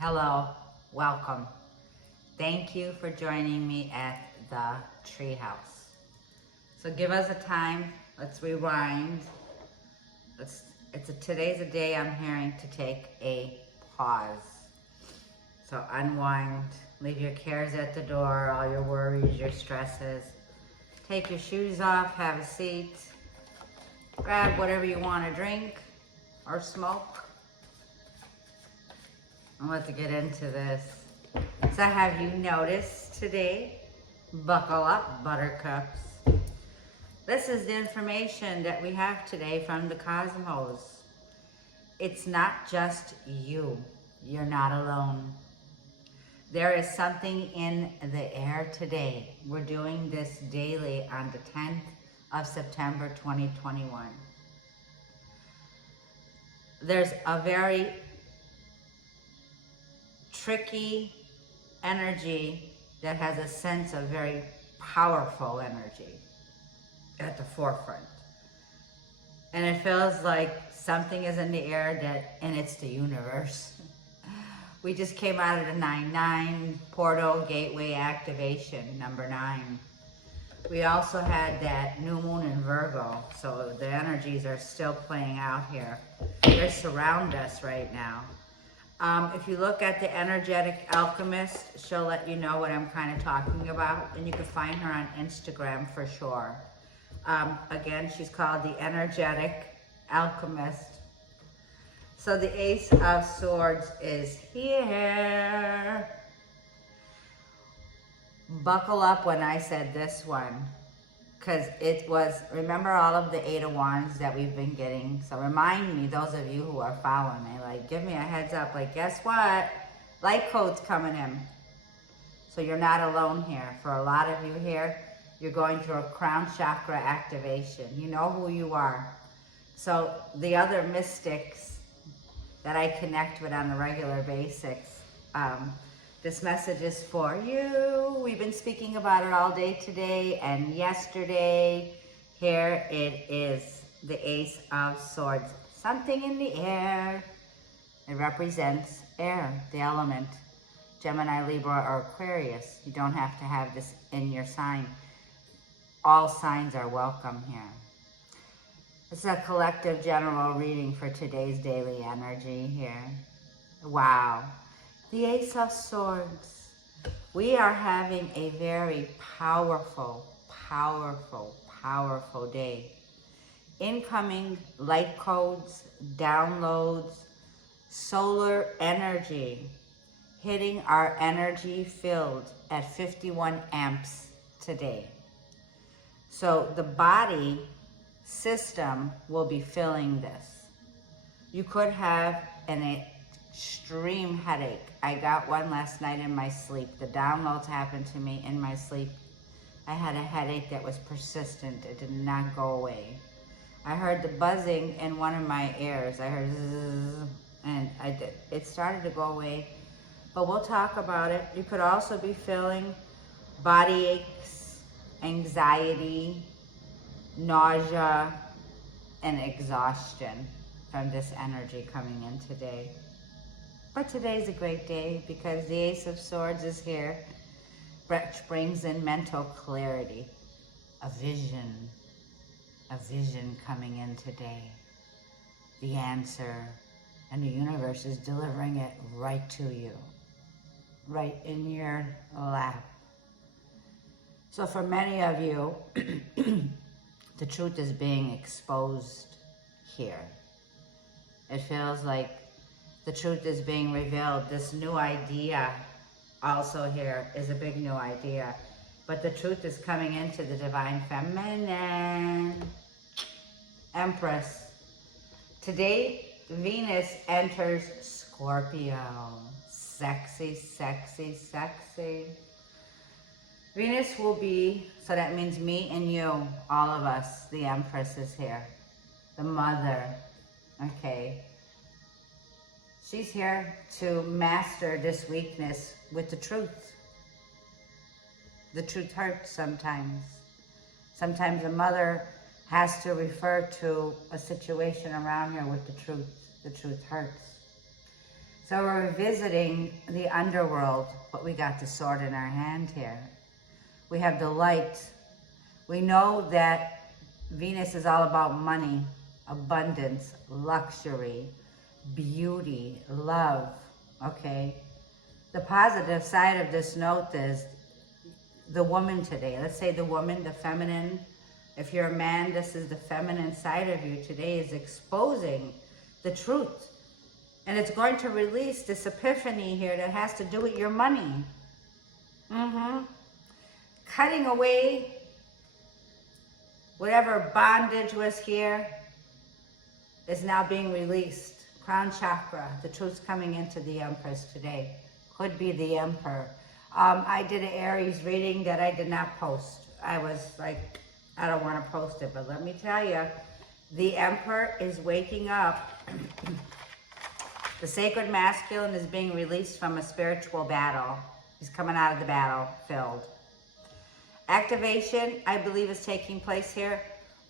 Hello, welcome. Thank you for joining me at the Treehouse. So give us a time. Let's rewind. Today's a day I'm hearing to take a pause. So unwind. Leave your cares at the door, all your worries, your stresses. Take your shoes off, have a seat. Grab whatever you want to drink or smoke. And let's get into this. So have you noticed today? Buckle up, buttercups. This is the information that we have today from the cosmos. It's not just you. You're not alone. There is something in the air today. We're doing this daily on the 10th of September 2021. There's a very tricky energy that has a sense of very powerful energy at the forefront. And it feels like something is in the air and it's the universe. We just came out of the 9-9 portal gateway activation, number 9. We also had that new moon in Virgo, so the energies are still playing out here. They surround us right now. If you look at the energetic alchemist, she'll let you know what I'm kind of talking about, and you can find her on Instagram for sure. Again, she's called the energetic alchemist. So the Ace of Swords is here. Buckle up when I said this one, because it was, remember all of the 8 of Wands that we've been getting? So remind me, those of you who are following me, like give me a heads up, like guess what? Light code's coming in. So you're not alone here. For a lot of you here, you're going through a crown chakra activation. You know who you are. So the other mystics that I connect with on a regular basis, this message is for you. We've been speaking about it all day today and yesterday. Here it is, the Ace of Swords. Something in the air. It represents air, the element. Gemini, Libra, or Aquarius. You don't have to have this in your sign. All signs are welcome here. This is a collective general reading for today's daily energy here. Wow. The Ace of Swords. We are having a very powerful, powerful, powerful day. Incoming light codes, downloads, solar energy hitting our energy field at 51 amps today. So the body system will be feeling this. You could have an extreme headache. I got one last night in my sleep. The downloads happened to me in my sleep. I had a headache that was persistent. It did not go away. I heard the buzzing in one of my ears. I heard zzz, and it started to go away. But we'll talk about it. You could also be feeling body aches, anxiety, nausea, and exhaustion from this energy coming in today. But today's a great day because the Ace of Swords is here, which brings in mental clarity, a vision coming in today. The answer, and the universe is delivering it right to you, right in your lap. So for many of you, the truth is being exposed here. It feels like the truth is being revealed. This new idea also here is a big new idea. But the truth is coming into the divine feminine. Empress. Today, Venus enters Scorpio. Sexy, sexy, sexy. Venus will be, so that means me and you, all of us, the Empress is here. The mother, okay? She's here to master this weakness with the truth. The truth hurts sometimes. Sometimes a mother has to refer to a situation around her with the truth. The truth hurts. So we're visiting the underworld, but we got the sword in our hand here. We have the light. We know that Venus is all about money, abundance, luxury, beauty, love, okay? The positive side of this note is the woman today. Let's say the woman, the feminine. If you're a man, this is the feminine side of you today is exposing the truth. And it's going to release this epiphany here that has to do with your money. Cutting away whatever bondage was here is now being released. Crown chakra, the truth's coming into the Empress today. Could be the Emperor. I did an Aries reading that I did not post. I was like, I don't want to post it, but let me tell you, the Emperor is waking up. The sacred masculine is being released from a spiritual battle. He's coming out of the battlefield. Activation, I believe, is taking place here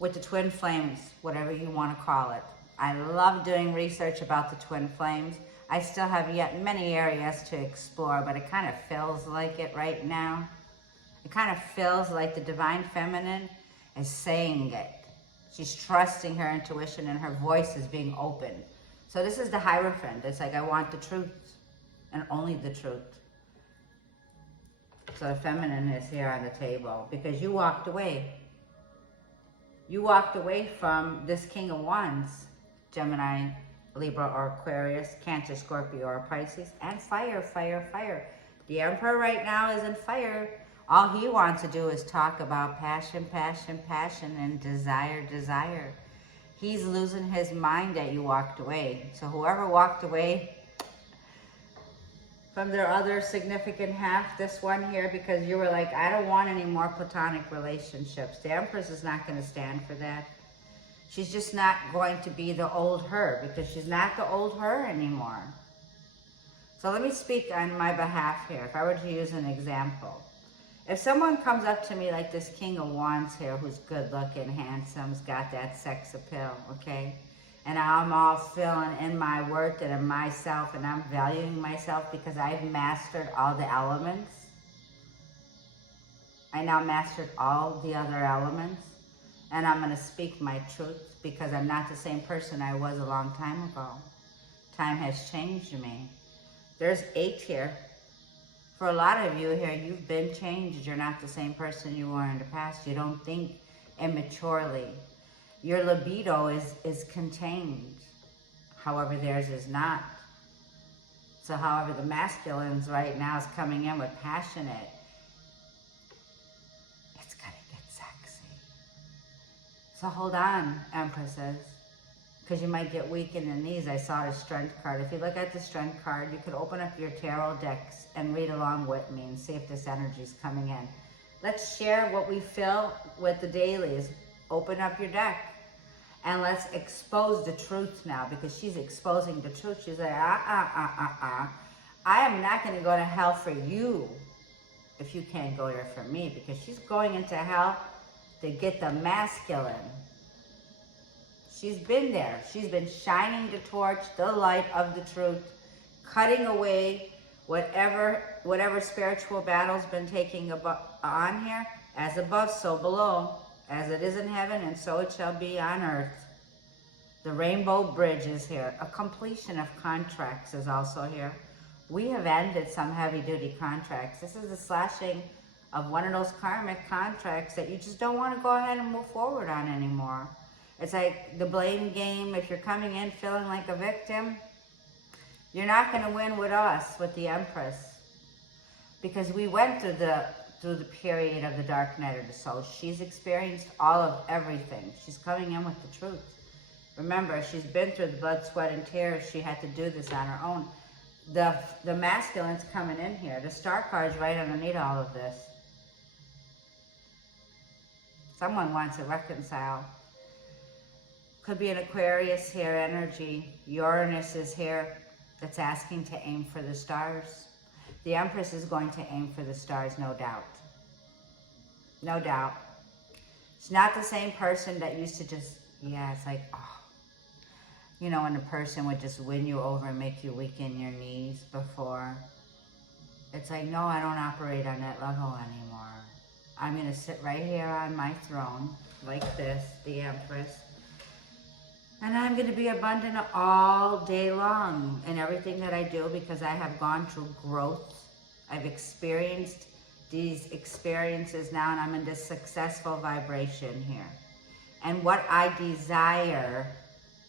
with the twin flames, whatever you want to call it. I love doing research about the twin flames. I still have yet many areas to explore, but it kind of feels like it right now. It kind of feels like the divine feminine is saying it. She's trusting her intuition and her voice is being opened. So this is the Hierophant. It's like, I want the truth and only the truth. So the feminine is here on the table because you walked away. You walked away from this King of Wands, Gemini, Libra, or Aquarius, Cancer, Scorpio, or Pisces, and fire, fire, fire. The Emperor right now is in fire. All he wants to do is talk about passion, passion, passion, and desire, desire. He's losing his mind that you walked away. So whoever walked away from their other significant half, this one here, because you were like, I don't want any more platonic relationships. The Empress is not going to stand for that. She's just not going to be the old her because she's not the old her anymore. So let me speak on my behalf here, if I were to use an example. If someone comes up to me like this King of Wands here, who's good looking, handsome's got that sex appeal, okay? And I'm all feeling in my worth and in myself, and I'm valuing myself because I've mastered all the elements. I now mastered all the other elements, and I'm going to speak my truth because I'm not the same person I was a long time ago. Time has changed me. There's 8 here. For a lot of you here, you've been changed. You're not the same person you were in the past. You don't think immaturely. Your libido is contained. However, theirs is not. So however, the masculines right now is coming in with passionate. It's gonna get sexy. So hold on, Empresses. Because you might get weak in the knees. I saw the Strength card. If you look at the Strength card, you could open up your tarot decks and read along with me and see if this energy is coming in. Let's share what we feel with the dailies. Open up your deck and let's expose the truth now, because she's exposing the truth. She's like, I am not going to go to hell for you if you can't go there for me, because she's going into hell to get the masculine. She's been there. She's been shining the torch, the light of the truth, cutting away whatever spiritual battle's been taking on here. As above, so below. As it is in heaven, and so it shall be on earth. The rainbow bridge is here. A completion of contracts is also here. We have ended some heavy-duty contracts. This is the slashing of one of those karmic contracts that you just don't want to go ahead and move forward on anymore. It's like the blame game. If you're coming in feeling like a victim, you're not going to win with us, with the Empress. Because we went through the period of the dark night of the soul. She's experienced all of everything. She's coming in with the truth. Remember, she's been through the blood, sweat, and tears. She had to do this on her own. The masculine's coming in here. The star card's right underneath all of this. Someone wants to reconcile. Could be an Aquarius here energy. Uranus is here. That's asking to aim for the stars. The Empress is going to aim for the stars, no doubt. No doubt. She's not the same person that used to just, yeah, it's like, oh. You know, when a person would just win you over and make you weak in your knees before. It's like, no, I don't operate on that level anymore. I'm going to sit right here on my throne, like this, the Empress. And I'm going to be abundant all day long in everything that I do, because I have gone through growth. I've experienced these experiences now, and I'm in this successful vibration here. And what I desire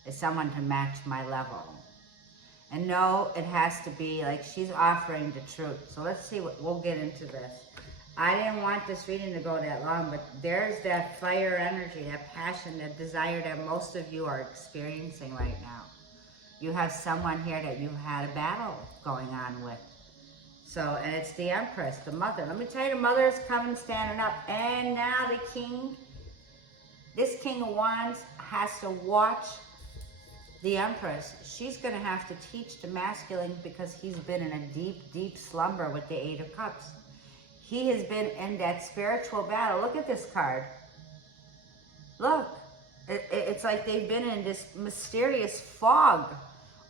is someone to match my level. And no, it has to be like she's offering the truth. So let's see what, we'll get into this. I didn't want this reading to go that long, but there's that fire energy, that passion, that desire that most of you are experiencing right now. You have someone here that you've had a battle going on with. So, and it's the Empress, the mother. Let me tell you, the mother is coming, standing up. And now the king, this King of Wands has to watch the Empress. She's going to have to teach the masculine, because he's been in a deep, deep slumber with the Eight of Cups. He has been in that spiritual battle. Look at this card. Look. It's like they've been in this mysterious fog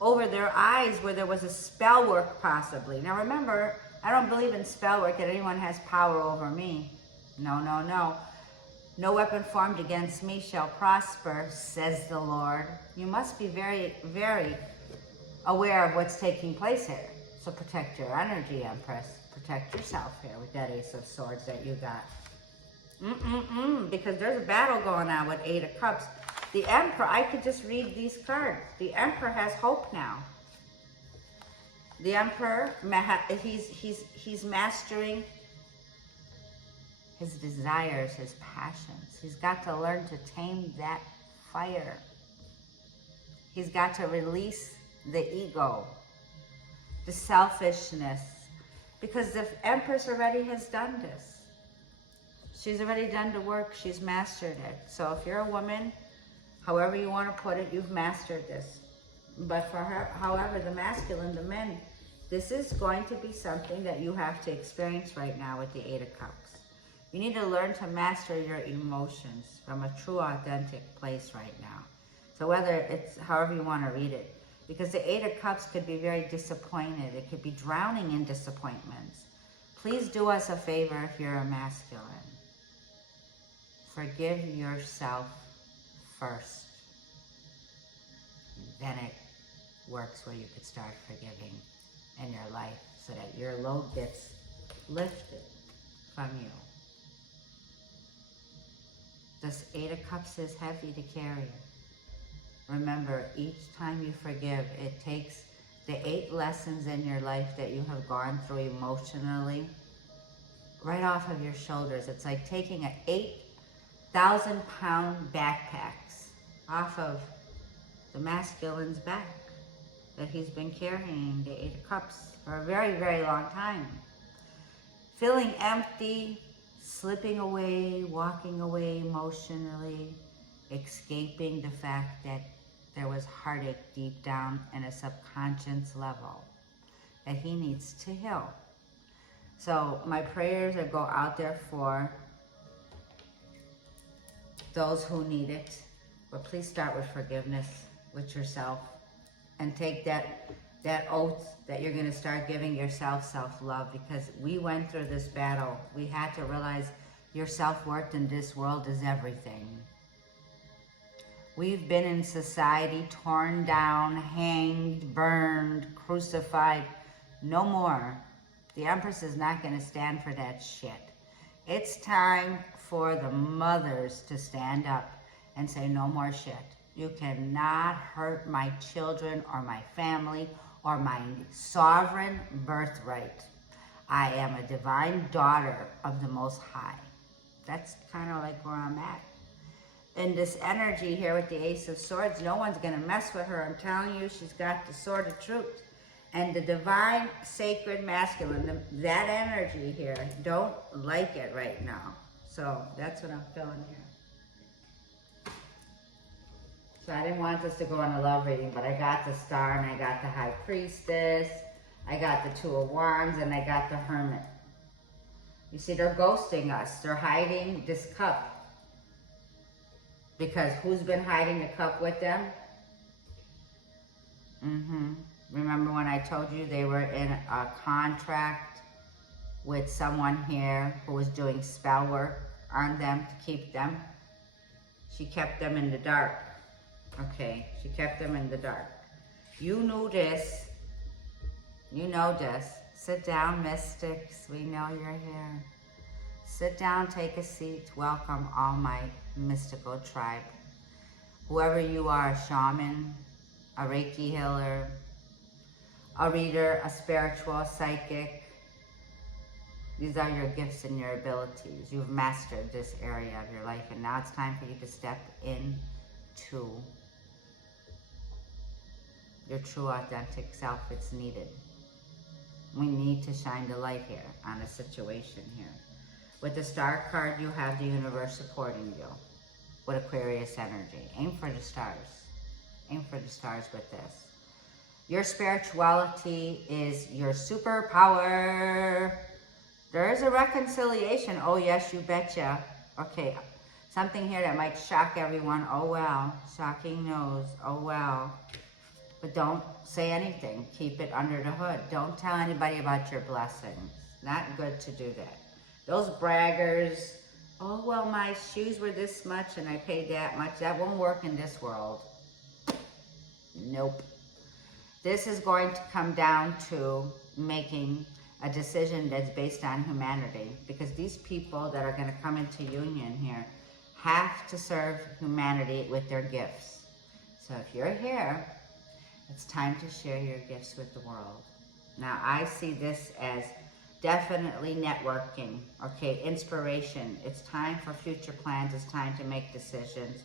over their eyes, where there was a spell work possibly. Now remember, I don't believe in spell work, that anyone has power over me. No, no, no. No weapon formed against me shall prosper, says the Lord. You must be very, very aware of what's taking place here. So protect your energy, Empress. Protect yourself here with that Ace of Swords that you got. Because there's a battle going on with Eight of Cups. The Emperor, I could just read these cards. The Emperor has hope now. The Emperor, he's mastering his desires, his passions. He's got to learn to tame that fire. He's got to release the ego, the selfishness, because the Empress already has done this. She's already done the work. She's mastered it. So if you're a woman, however you want to put it, you've mastered this. But for her, however, the masculine, the men, this is going to be something that you have to experience right now with the Eight of Cups. You need to learn to master your emotions from a true, authentic place right now. So whether it's however you want to read it, because the Eight of Cups could be very disappointed. It could be drowning in disappointments. Please do us a favor if you're a masculine. Forgive yourself first. Then it works where you could start forgiving in your life, so that your load gets lifted from you. This Eight of Cups is heavy to carry. Remember, each time you forgive, it takes the 8 lessons in your life that you have gone through emotionally right off of your shoulders. It's like taking an 8,000-pound backpacks off of the masculine's back that he's been carrying, the Eight of Cups, for a very, very long time. Feeling empty, slipping away, walking away emotionally, escaping the fact that there was heartache deep down in a subconscious level that he needs to heal. So my prayers go out there for those who need it. But please start with forgiveness with yourself, and take that oath that you're going to start giving yourself self-love, because we went through this battle. We had to realize your self-worth in this world is everything. We've been in society torn down, hanged, burned, crucified. No more. The Empress is not going to stand for that shit. It's time for the mothers to stand up and say no more shit. You cannot hurt my children or my family or my sovereign birthright. I am a divine daughter of the Most High. That's kind of like where I'm at. In this energy here with the Ace of Swords, no one's going to mess with her. I'm telling you, she's got the sword of truth. And the divine, sacred, masculine, that energy here, don't like it right now. So that's what I'm feeling here. So I didn't want this to go on a love reading, but I got the Star, and I got the High Priestess, I got the Two of Wands, and I got the Hermit. You see, they're ghosting us. They're hiding this cup. Because who's been hiding the cup with them? Remember when I told you they were in a contract with someone here who was doing spell work on them to keep them? She kept them in the dark. Okay, she kept them in the dark. You knew this. You know this. Sit down, mystics. We know you're here. Sit down, take a seat. Welcome all my mystical tribe. Whoever you are, a shaman, a Reiki healer, a reader, a spiritual, a psychic. These are your gifts and your abilities. You've mastered this area of your life, and now it's time for you to step into your true, authentic self. It's needed. We need to shine the light here on a situation here. With the Star card, you have the universe supporting you with Aquarius energy. Aim for the stars. Aim for the stars with this. Your spirituality is your superpower. There is a reconciliation. Oh, yes, you betcha. Okay, something here that might shock everyone. Oh, well. Shocking news. Oh, well. But don't say anything. Keep it under the hood. Don't tell anybody about your blessings. Not good to do that. Those braggers, oh, well, my shoes were this much and I paid that much. That won't work in this world. Nope. This is going to come down to making a decision that's based on humanity, because these people that are going to come into union here have to serve humanity with their gifts. So if you're here, it's time to share your gifts with the world. Now, I see this as definitely networking, okay, inspiration. It's time for future plans. It's time to make decisions.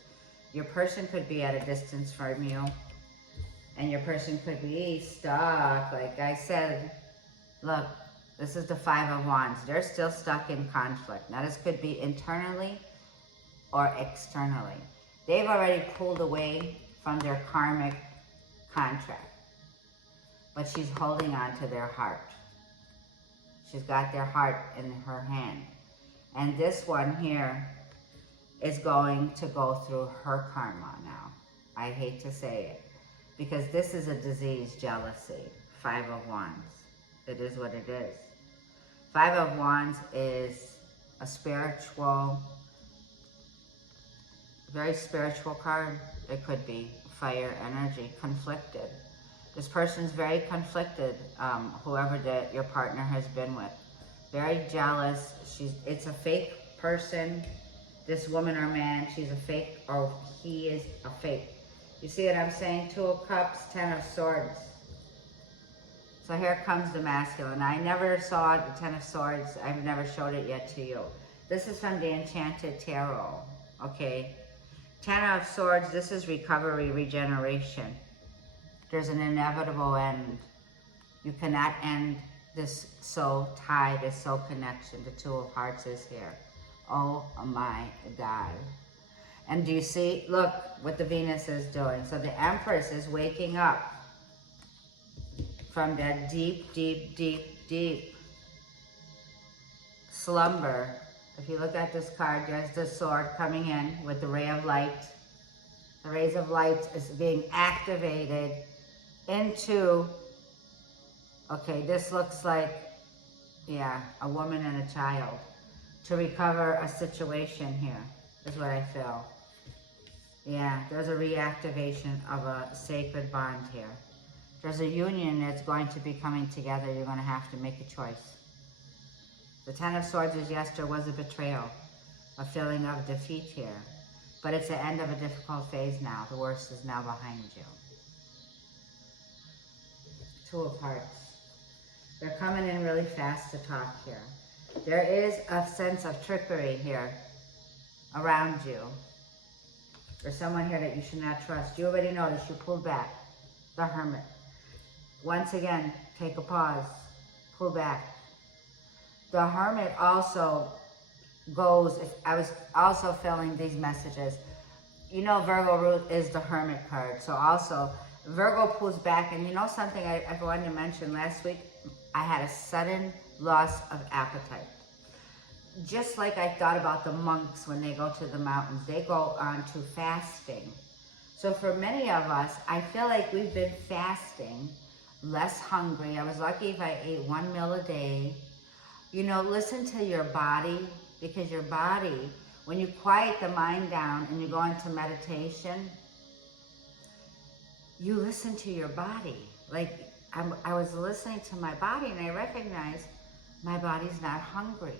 Your person could be at a distance from you, and your person could be stuck. Like I said, look, this is the Five of Wands. They're still stuck in conflict. Now, this could be internally or externally. They've already pulled away from their karmic contract, but she's holding on to their heart. She's got their heart in her hand. And this one here is going to go through her karma now. I hate to say it, because this is a disease, jealousy. Five of Wands. It is what it is. Five of Wands is a spiritual, very spiritual card. It could be fire energy, conflicted. This person's very conflicted, whoever your partner has been with. Very jealous. It's a fake person. This woman or man, she's a fake, or he is a fake. You see what I'm saying? Two of Cups, Ten of Swords. So here comes the masculine. I never saw the Ten of Swords. I've never showed it yet to you. This is from the Enchanted Tarot, okay? Ten of Swords, this is recovery, regeneration. There's an inevitable end. You cannot end this soul tie, this soul connection. The Two of Hearts is here. Oh my God. And do you see, look what the Venus is doing. So the Empress is waking up from that deep, deep, deep, deep slumber. If you look at this card, there's the sword coming in with the ray of light. The rays of light is being activated into, okay, this looks like, yeah, a woman and a child, to recover a situation here, is what I feel. Yeah, there's a reactivation of a sacred bond here. There's a union that's going to be coming together. You're going to have to make a choice. The Ten of Swords is, yes, there was a betrayal, a feeling of defeat here. But it's the end of a difficult phase now. The worst is now behind you. Two of Hearts. They're coming in really fast to talk here. There is a sense of trickery here around you. There's someone here that you should not trust. You already noticed you pulled back. The Hermit. Once again, take a pause. Pull back. The Hermit also goes, I was also feeling these messages. You know, Virgo root is the Hermit card. So also, Virgo pulls back. And you know something I wanted to mention last week? I had a sudden loss of appetite. Just like I thought about the monks when they go to the mountains. They go on to fasting So for many of us, I feel like we've been fasting, less hungry. I was lucky if I ate 1 meal a day. You know, listen to your body, because your body, when you quiet the mind down and you go into meditation, you listen to your body. Like I was listening to my body and I recognized my body's not hungry.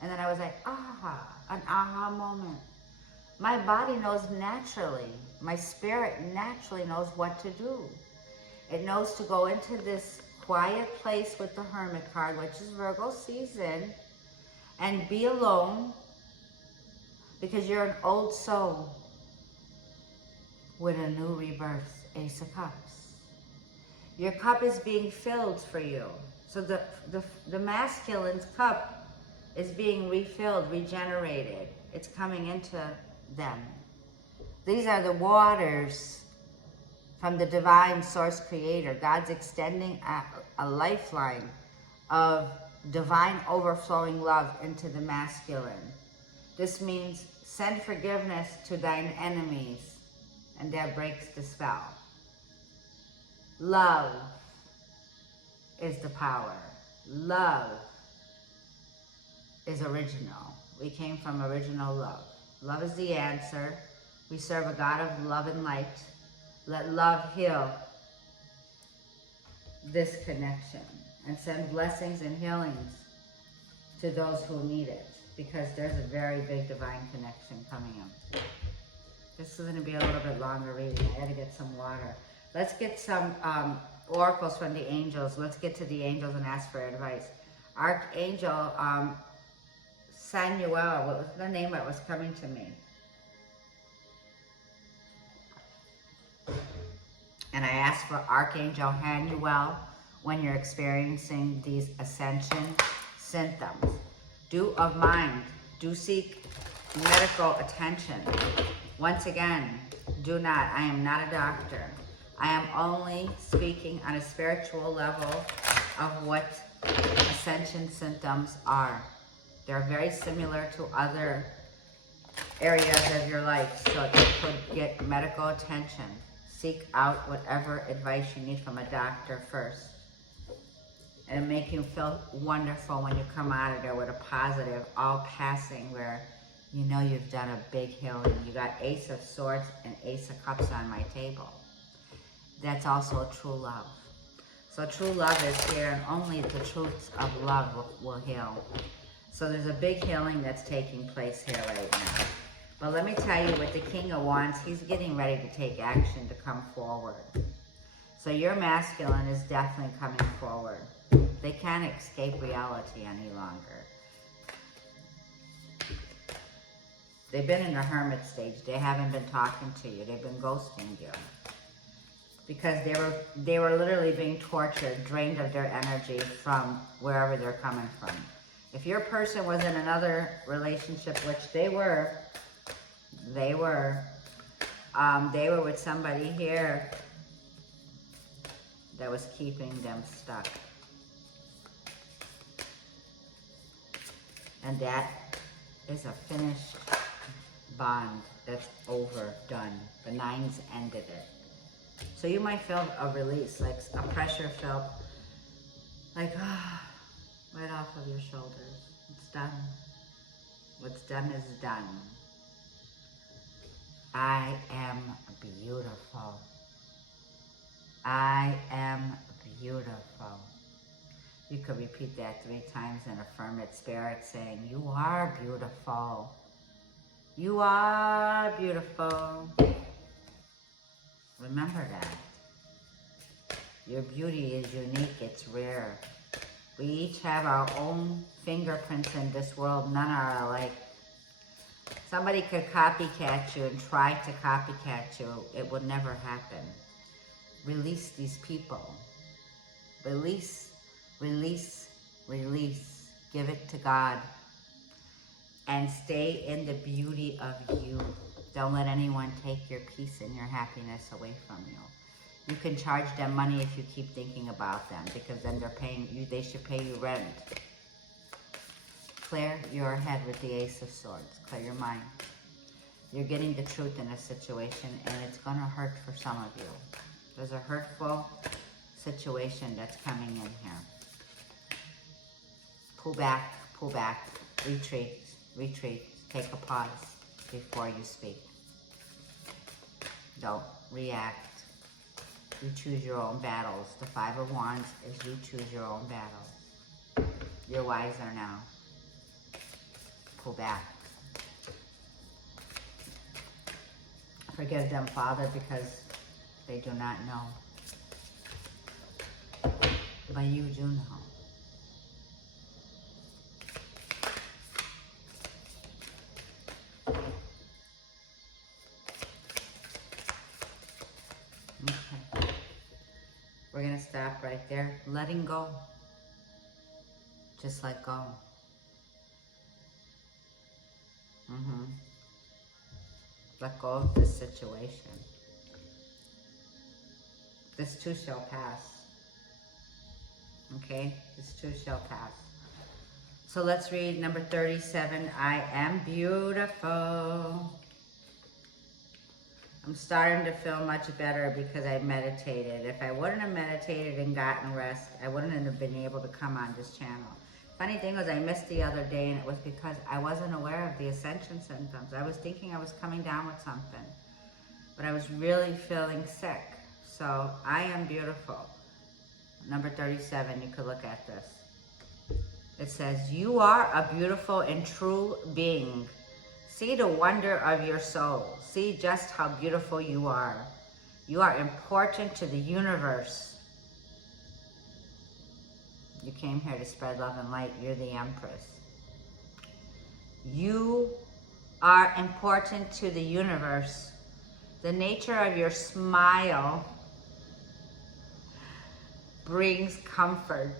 And then I was like, an aha moment. My body knows naturally, my spirit naturally knows what to do. It knows to go into this quiet place with the Hermit card, which is Virgo season, and be alone, because you're an old soul with a new rebirth, Ace of Cups. Your cup is being filled for you. So the masculine's cup is being refilled, regenerated. It's coming into them. These are the waters from the divine source creator. God's extending a lifeline of divine overflowing love into the masculine. This means send forgiveness to thine enemies, and that breaks the spell. Love is the power. Love is original. We came from original love. Love is the answer. We serve a God of love and light. Let love heal this connection and send blessings and healings to those who need it, because there's a very big divine connection coming in. This is going to be a little bit longer reading. I got to get some water. Let's get some oracles from the angels. Let's get to the angels and ask for advice. Archangel Samuel, what was the name that was coming to me? And I asked for Archangel Hanuel when you're experiencing these ascension symptoms. Do of mind. Do seek medical attention. Once again, do not. I am not a doctor. I am only speaking on a spiritual level of what ascension symptoms are. They're very similar to other areas of your life, so you could get medical attention. Seek out whatever advice you need from a doctor first. And make you feel wonderful when you come out of there with a positive, all passing, where you know you've done a big healing. You got Ace of Swords and Ace of Cups on my table. That's also true love. So true love is here, and only the truths of love will heal. So there's a big healing that's taking place here right now. But let me tell you, with the King of Wands, he's getting ready to take action to come forward. So your masculine is definitely coming forward. They can't escape reality any longer. They've been in the hermit stage. They haven't been talking to you. They've been ghosting you. Because they were literally being tortured, drained of their energy from wherever they're coming from. If your person was in another relationship, which they were with somebody here that was keeping them stuck. And that is a finished bond that's over, done. The nines ended it. So you might feel a release, like a pressure felt, like, right off of your shoulders. It's done. What's done is done. I am beautiful. I am beautiful. You could repeat that 3 times and affirm it, spirit, saying, you are beautiful. You are beautiful. Remember that. Your beauty is unique. It's rare. We each have our own fingerprints in this world. None are alike. Somebody could copycat you and try to copycat you. It would never happen. Release these people. Release, release, release. Give it to God. And stay in the beauty of you. Don't let anyone take your peace and your happiness away from you. You can charge them money if you keep thinking about them, because then they're paying you, they should pay you rent. Clear your head with the Ace of Swords. Clear your mind. You're getting the truth in a situation, and it's going to hurt for some of you. There's a hurtful situation that's coming in here. Pull back, retreat, retreat. Take a pause before you speak. Don't react. You choose your own battles. The Five of Wands is you choose your own battles. You're wiser now. Pull back. Forgive them, Father, because they do not know. But you do know. Okay. We're going to stop right there. Letting go. Just let go. Let go of this situation. This too shall pass. Okay? This too shall pass. So let's read number 37. I am beautiful. I'm starting to feel much better because I meditated. If I wouldn't have meditated and gotten rest, I wouldn't have been able to come on this channel. Funny thing was I missed the other day, and it was because I wasn't aware of the ascension symptoms. I was thinking I was coming down with something, but I was really feeling sick. So I am beautiful. Number 37, you could look at this. It says, you are a beautiful and true being. See the wonder of your soul. See just how beautiful you are. You are important to the universe. You came here to spread love and light. You're the Empress. You are important to the universe. The nature of your smile brings comfort.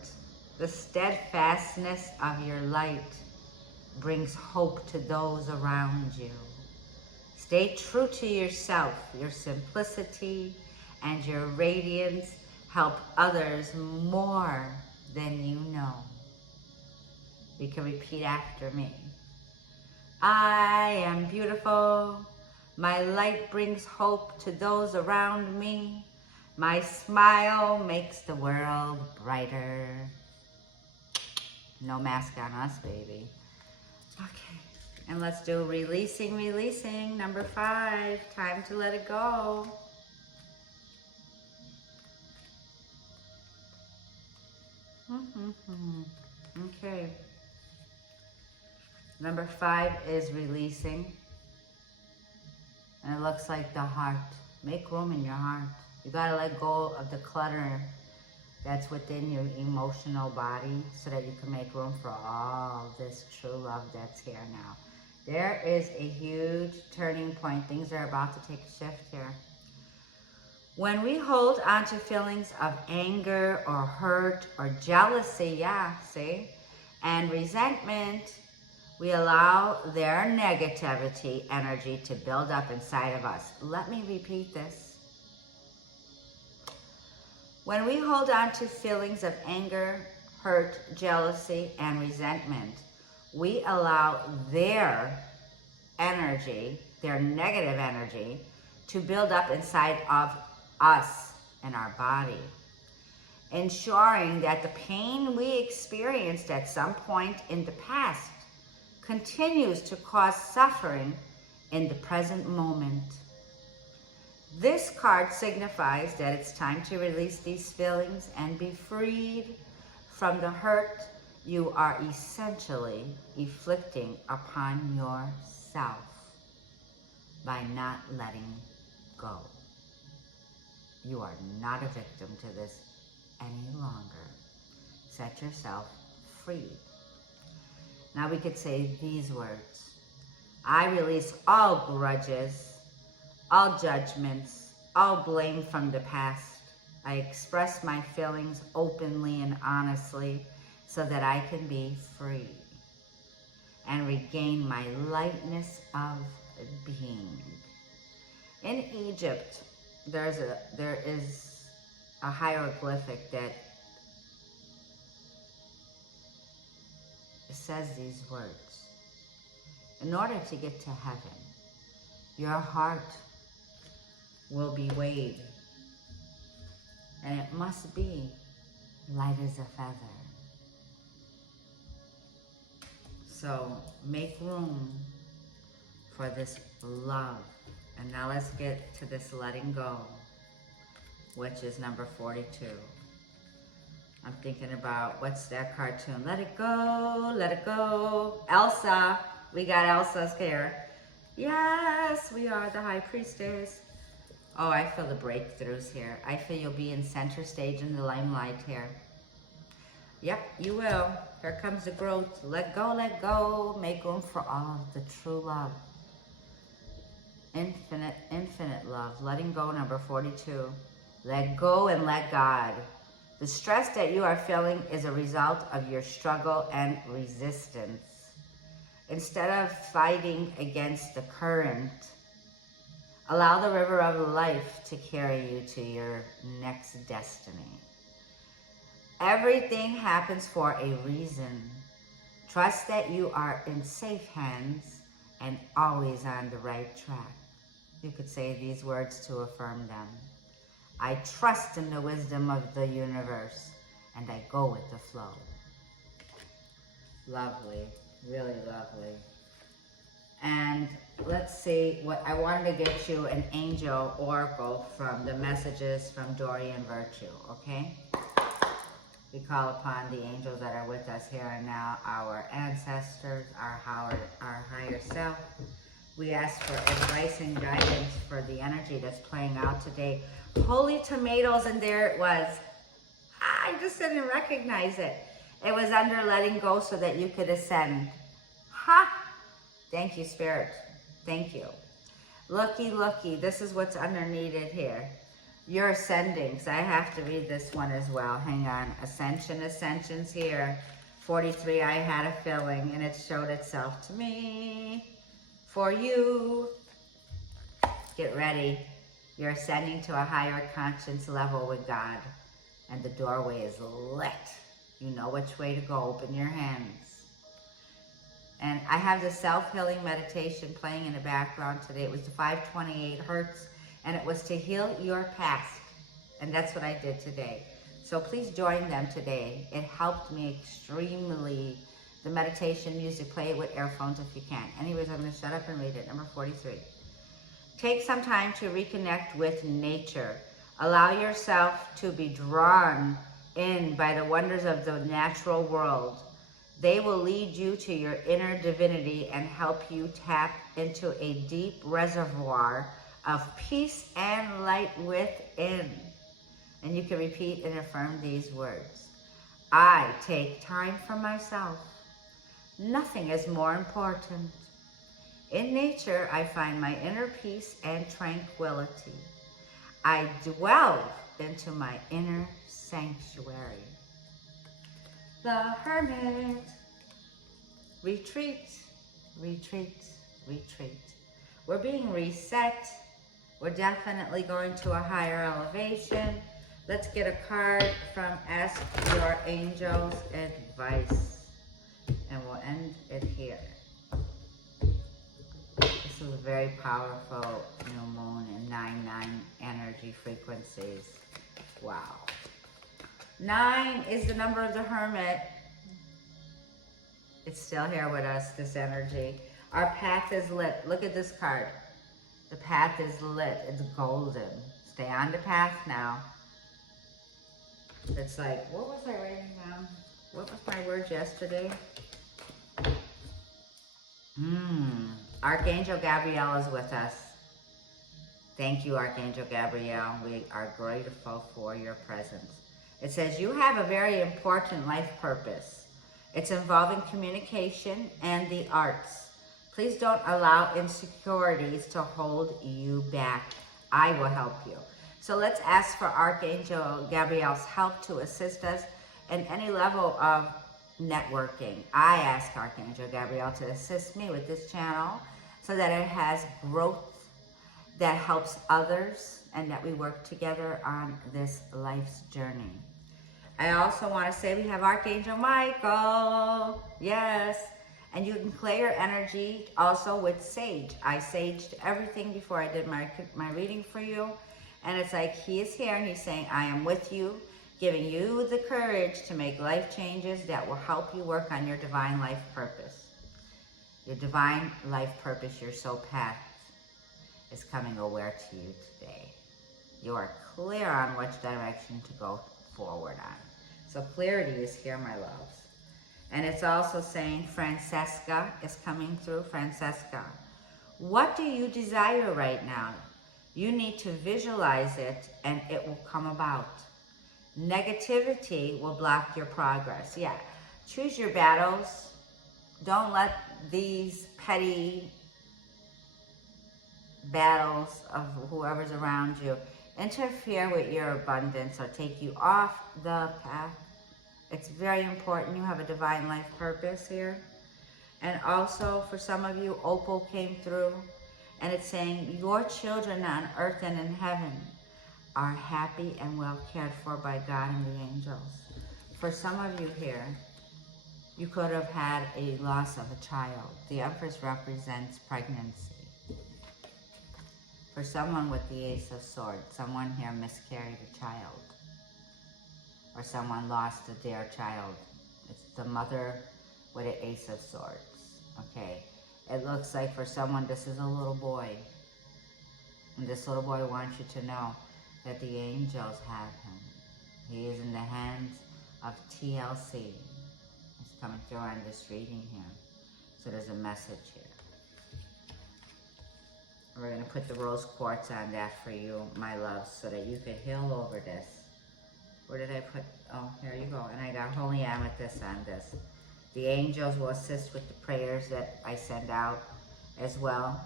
The steadfastness of your light brings hope to those around you. Stay true to yourself. Your simplicity and your radiance help others more than you know. You can repeat after me. I am beautiful. My light brings hope to those around me. My smile makes the world brighter. No mask on us, baby. Okay, and let's do releasing, releasing. Number 5, time to let it go. Okay. Number 5 is releasing. And it looks like the heart. Make room in your heart. You gotta let go of the clutter that's within your emotional body so that you can make room for all this true love that's here now. There is a huge turning point. Things are about to take a shift here. When we hold on to feelings of anger or hurt or jealousy, and resentment, we allow their negativity energy to build up inside of us. Let me repeat this. When we hold on to feelings of anger, hurt, jealousy, and resentment, we allow their energy, their negative energy, to build up inside of us and our body, ensuring that the pain we experienced at some point in the past continues to cause suffering in the present moment. This card signifies that it's time to release these feelings and be freed from the hurt you are essentially inflicting upon yourself by not letting go. You are not a victim to this any longer. Set yourself free. Now we could say these words. I release all grudges, all judgments, all blame from the past. I express my feelings openly and honestly so that I can be free and regain my lightness of being. In Egypt, there is a hieroglyphic that says these words. In order to get to heaven, your heart will be weighed. And it must be light as a feather. So make room for this love. And now let's get to this letting go, which is number 42. I'm thinking about, what's that cartoon? Let it go, let it go. Elsa, we got Elsa's hair. Yes, we are the high priestess. Oh, I feel the breakthroughs here. I feel you'll be in center stage in the limelight here. Yep, you will. Here comes the growth. Let go, let go. Make room for all of the true love. Infinite, infinite love. Letting go, number 42. Let go and let God. The stress that you are feeling is a result of your struggle and resistance. Instead of fighting against the current, allow the river of life to carry you to your next destiny. Everything happens for a reason. Trust that you are in safe hands and always on the right track. You could say these words to affirm them. I trust in the wisdom of the universe, and I go with the flow. Lovely, really lovely. And let's see, what I wanted to get you an angel oracle from the messages from Dorian Virtue, okay? We call upon the angels that are with us here and now, our ancestors, our higher self. We ask for advice and guidance for the energy that's playing out today. Holy tomatoes, and there it was. I just didn't recognize it. It was under letting go so that you could ascend. Ha! Thank you, Spirit. Thank you. Looky, looky. This is what's underneath it here. You're ascending, so I have to read this one as well. Hang on. Ascension, ascension's here. 43, I had a feeling, and it showed itself to me. For you. Get ready. You're ascending to a higher conscience level with God, and the doorway is lit. You know which way to go. Open your hands. And I have the self-healing meditation playing in the background today. It was the 528 hertz, and it was to heal your past. And that's what I did today. So please join them today. It helped me extremely. The meditation music, play it with earphones if you can. Anyways, I'm going to shut up and read it. Number 43. Take some time to reconnect with nature. Allow yourself to be drawn in by the wonders of the natural world. They will lead you to your inner divinity and help you tap into a deep reservoir of peace and light within. And you can repeat and affirm these words. I take time for myself. Nothing is more important. In nature, I find my inner peace and tranquility. I dwell into my inner sanctuary. The Hermit. Retreat, retreat, retreat. We're being reset. We're definitely going to a higher elevation. Let's get a card from Ask Your Angels Advice. And we'll end it here. This is a very powerful new moon and 9-9 energy frequencies. Wow. 9 is the number of the Hermit. It's still here with us, this energy. Our path is lit. Look at this card. The path is lit. It's golden. Stay on the path now. It's like, what was I writing down? What was my word yesterday? Archangel Gabriel is with us. Thank you, Archangel Gabriel. We are grateful for your presence. It says, you have a very important life purpose. It's involving communication and the arts. Please don't allow insecurities to hold you back. I will help you. So let's ask for Archangel Gabriel's help to assist us in any level of networking. I ask Archangel Gabriel to assist me with this channel so that it has growth that helps others and that we work together on this life's journey. I also want to say we have Archangel Michael. Yes. And you can clear your energy also with sage. I saged everything before I did my reading for you. And it's like he is here and he's saying, I am with you, giving you the courage to make life changes that will help you work on your divine life purpose. Your divine life purpose, your soul path, is coming aware to you today. You are clear on which direction to go forward on. So clarity is here, my loves. And it's also saying Francesca is coming through. Francesca, what do you desire right now? You need to visualize it and it will come about. Negativity will block your progress. Yeah, choose your battles. Don't let these petty battles of whoever's around you interfere with your abundance or take you off the path. It's very important. You have a divine life purpose here. And also for some of you, Opal came through and it's saying your children on earth and in heaven are happy and well cared for by God and the angels. For some of you here, you could have had a loss of a child. The Empress represents pregnancy. For someone with the Ace of Swords, someone here miscarried a child. Or someone lost a dear child. It's the mother with an Ace of Swords. Okay. It looks like for someone, this is a little boy. And this little boy wants you to know that the angels have him. He is in the hands of TLC. He's coming through on this reading here. So there's a message here. We're going to put the rose quartz on that for you, my loves, so that you can heal over this. Where did I put? Oh, here you go. And I got holy amethyst on this. The angels will assist with the prayers that I send out as well.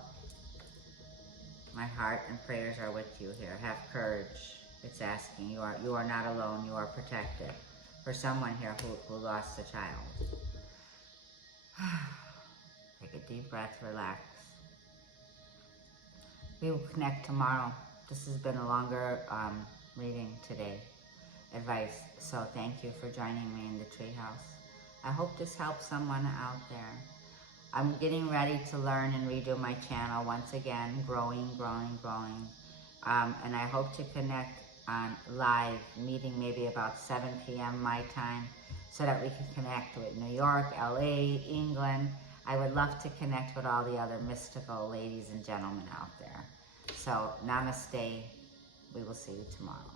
My heart and prayers are with you here. Have courage. It's asking. You are not alone. You are protected. For someone here who lost a child. Take a deep breath. Relax. We will connect tomorrow. This has been a longer reading today. Advice. So thank you for joining me in the Treehouse. I hope this helps someone out there. I'm getting ready to learn and redo my channel once again, growing. And I hope to connect on live meeting maybe about 7 p.m. my time so that we can connect with New York, LA, England. I would love to connect with all the other mystical ladies and gentlemen out there. So namaste. We will see you tomorrow.